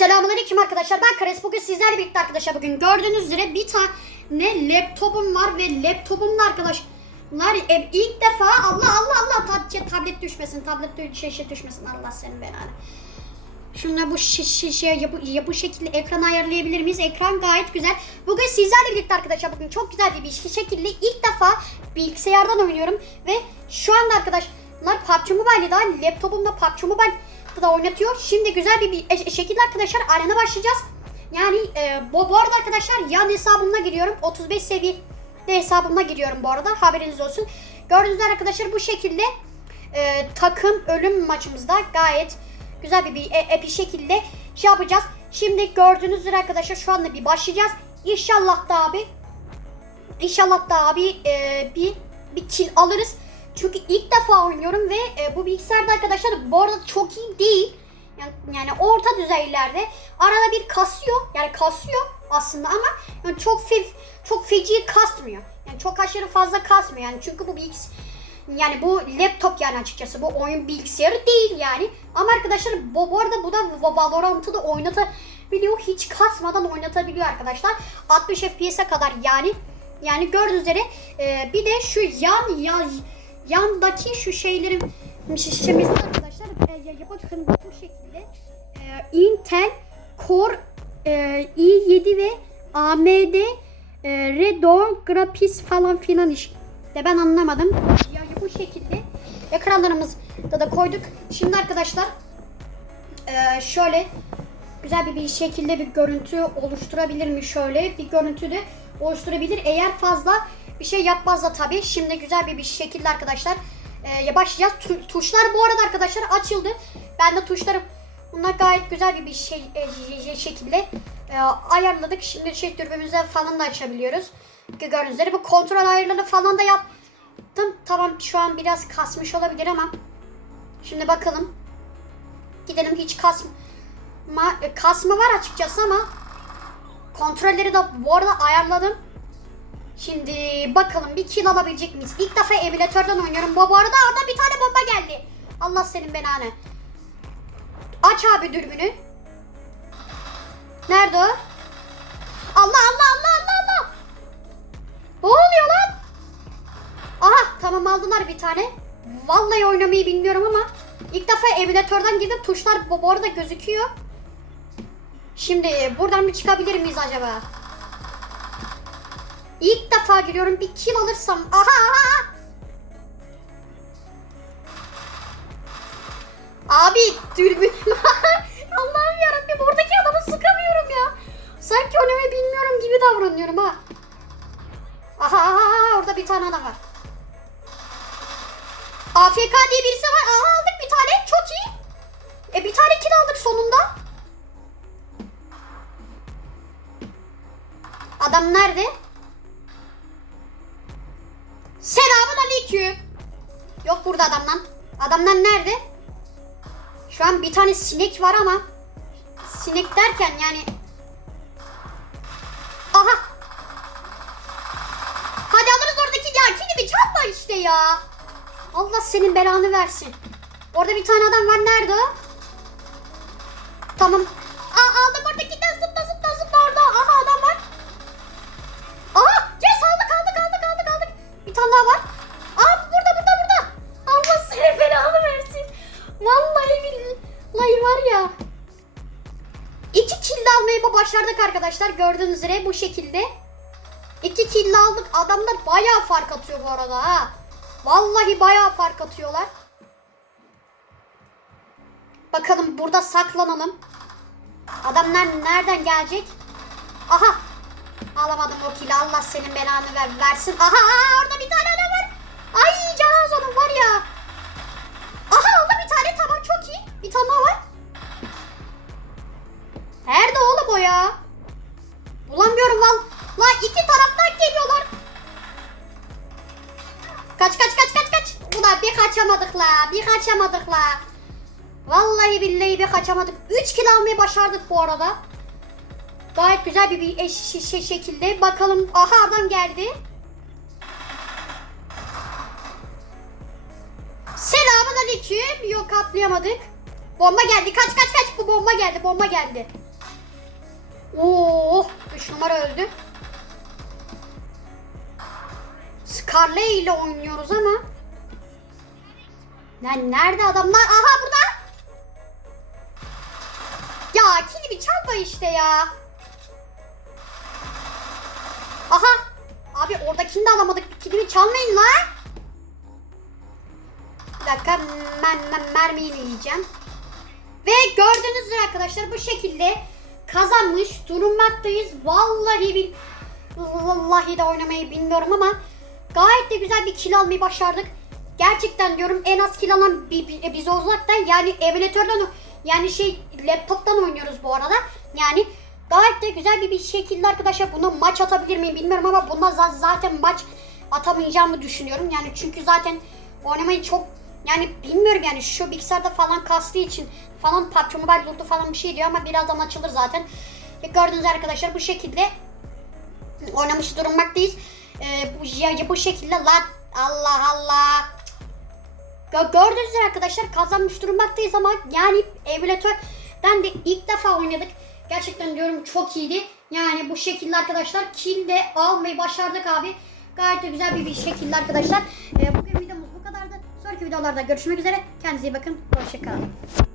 Selamünaleyküm arkadaşlar. Ben Kares. Bugün sizlerle birlikte arkadaşlar bugün gördüğünüz üzere bir tane laptopum var ve laptopumla arkadaşlar e, ilk defa Allah Allah Allah tablet, tablet düşmesin, tablet şey, şey düşmesin. Allah senin belanı. Şuna bu şi, şi, şey, yapı, yapı şekilli ekran ayarlayabilir miyiz? Ekran gayet güzel. Bugün sizlerle birlikte arkadaşlar bugün çok güzel bir, bir şekilde ilk defa bilgisayardan oynuyorum ve şu anda arkadaşlar PUBG Mobile'ı da laptopumda PUBG Mobile da oynatıyor. Şimdi güzel bir, bir şekilde arkadaşlar arena başlayacağız. Yani e, bu, bu arada arkadaşlar yan hesabımla giriyorum. 35 seviye hesabımla giriyorum bu arada. Haberiniz olsun. Gördüğünüz arkadaşlar bu şekilde e, takım ölüm maçımızda gayet güzel bir, bir, e, e, bir şekilde şey yapacağız. Şimdi gördüğünüz üzere arkadaşlar şu anda bir başlayacağız. İnşallah da abi İnşallah da abi e, bir bir kill alırız. Çünkü ilk defa oynuyorum ve e, bu bilgisayarda arkadaşlar bu arada çok iyi değil. Yani, yani orta düzeylerde arada bir kasıyor. Yani kasıyor aslında ama yani çok fe, çok feci kasmıyor. Yani çok aşırı fazla kasmıyor yani çünkü bu bilgis yani bu laptop yani açıkçası bu oyun bilgisayarı değil yani. Ama arkadaşlar bu, bu arada bu da Va- Valorant'ı da oynatabiliyor. Hiç kasmadan oynatabiliyor arkadaşlar. 60 FPS'e kadar yani. Yani gördüğünüz üzere e, bir de şu yan yan yandaki şu şeylerin şişemizde arkadaşlar e, bakın bu şekilde e, Intel Core e, i7 ve AMD e, Radeon Graphics falan filan işte ben anlamadım. Ya bu şekilde ekranlarımızda da koyduk. Şimdi arkadaşlar e, şöyle güzel bir, bir şekilde bir görüntü oluşturabilir mi şöyle bir görüntü de oluşturabilir. Eğer fazla bir şey yapmaz da tabii. Şimdi güzel bir, bir şekilde arkadaşlar e, başlayacağız. Tu- tuşlar bu arada arkadaşlar açıldı. Ben de tuşlarım bunlar gayet güzel bir, bir şey e, şekilde e, ayarladık. Şimdi şey dürbümüzde falan da açabiliyoruz. Gördüğünüz üzere bu kontrol ayarlarını falan da yaptım. Tamam şu an biraz kasmış olabilir ama şimdi bakalım. Gidelim hiç kasma ma- kasma var açıkçası ama kontrolleri de bu arada ayarladım. Şimdi bakalım bir kill alabilecek miyiz? İlk defa emülatörden oynuyorum. Bu arada orada bir tane bomba geldi. Allah senin belanı. Aç abi dürbünü. Nerede o? Allah Allah Allah Allah Allah. Ne oluyor lan? Aha tamam aldılar bir tane. Vallahi oynamayı bilmiyorum ama ilk defa emülatörden girdim. Tuşlar bu arada gözüküyor. Şimdi buradan bir çıkabilir miyiz acaba? İlk defa giriyorum. Bir kill alırsam. Aha. Abi dürbün. Allah'ım yarabbim buradaki adamı sıkamıyorum ya. Sanki oynamayı bilmiyorum gibi davranıyorum ha. Aha aha aha orada bir tane adam var. AFK diye birisi var. Aha aldık bir tane. Çok iyi. E bir tane kill aldık sonunda. Adam nerede? Selamun aleyküm. Yok burada adamlar. Adamlar nerede? Şu an bir tane sinek var ama sinek derken yani Aha. Hadi alırız oradaki ya. Kilimi çalma işte ya. Allah senin belanı versin. Orada bir tane adam var. Nerede o? Tamam. Aa, aldım oradakinden zıpla zıpla başardık arkadaşlar. Gördüğünüz üzere bu şekilde. İki kill aldık. Adamlar bayağı fark atıyor bu arada ha. Vallahi bayağı fark atıyorlar. Bakalım burada saklanalım. Adamlar nereden gelecek? Aha. Alamadım o kili. Allah senin belanı ver, versin. Aha orada bir tane kaçamadık la. Bir kaçamadık la. Vallahi billahi bir kaçamadık. 3 kill almayı başardık bu arada. Gayet güzel bir, bir eş, şi- şekilde. Bakalım. Aha adam geldi. Selamun aleyküm. Yok atlayamadık. Bomba geldi. Kaç kaç kaç. Bu bomba geldi. Bomba geldi. Oo, 3 numara öldü. Scarlet ile oynuyoruz ama. Lan nerede adamlar? Aha burada. Ya kili bir çarpma işte ya. Aha. Abi oradakini de alamadık. Kilimi çalmayın lan. Bir dakika ben, ben mermiyi yiyeceğim. Ve gördüğünüz üzere arkadaşlar bu şekilde kazanmış durmaktayız. Vallahi bil vallahi de oynamayı bilmiyorum ama gayet de güzel bir kill almayı başardık. Gerçekten diyorum en az kill alan bi- bi- biz olsak da yani emülatörden yani şey laptoptan oynuyoruz bu arada. Yani gayet de güzel bir, bir şekilde arkadaşlar buna maç atabilir miyim bilmiyorum ama bunda za- zaten maç atamayacağımı düşünüyorum. Yani çünkü zaten oynamayı çok yani bilmiyorum yani şu bilgisayarda falan kastığı için falan PUBG Mobile durdu falan bir şey diyor ama birazdan açılır zaten. Ve gördüğünüz arkadaşlar bu şekilde oynamış durmaktayız. Ee, bu, bu şekilde lan Allah Allah. Gö- Gördüğünüz üzere arkadaşlar kazanmış durmaktayız ama yani emülatörden de ilk defa oynadık. Gerçekten diyorum çok iyiydi. Yani bu şekilde arkadaşlar kill de almayı başardık abi. Gayet de güzel bir, bir şekilde arkadaşlar. Ee, bugün videomuz bu kadardı. Sonraki videolarda görüşmek üzere. Kendinize iyi bakın. Hoşçakalın.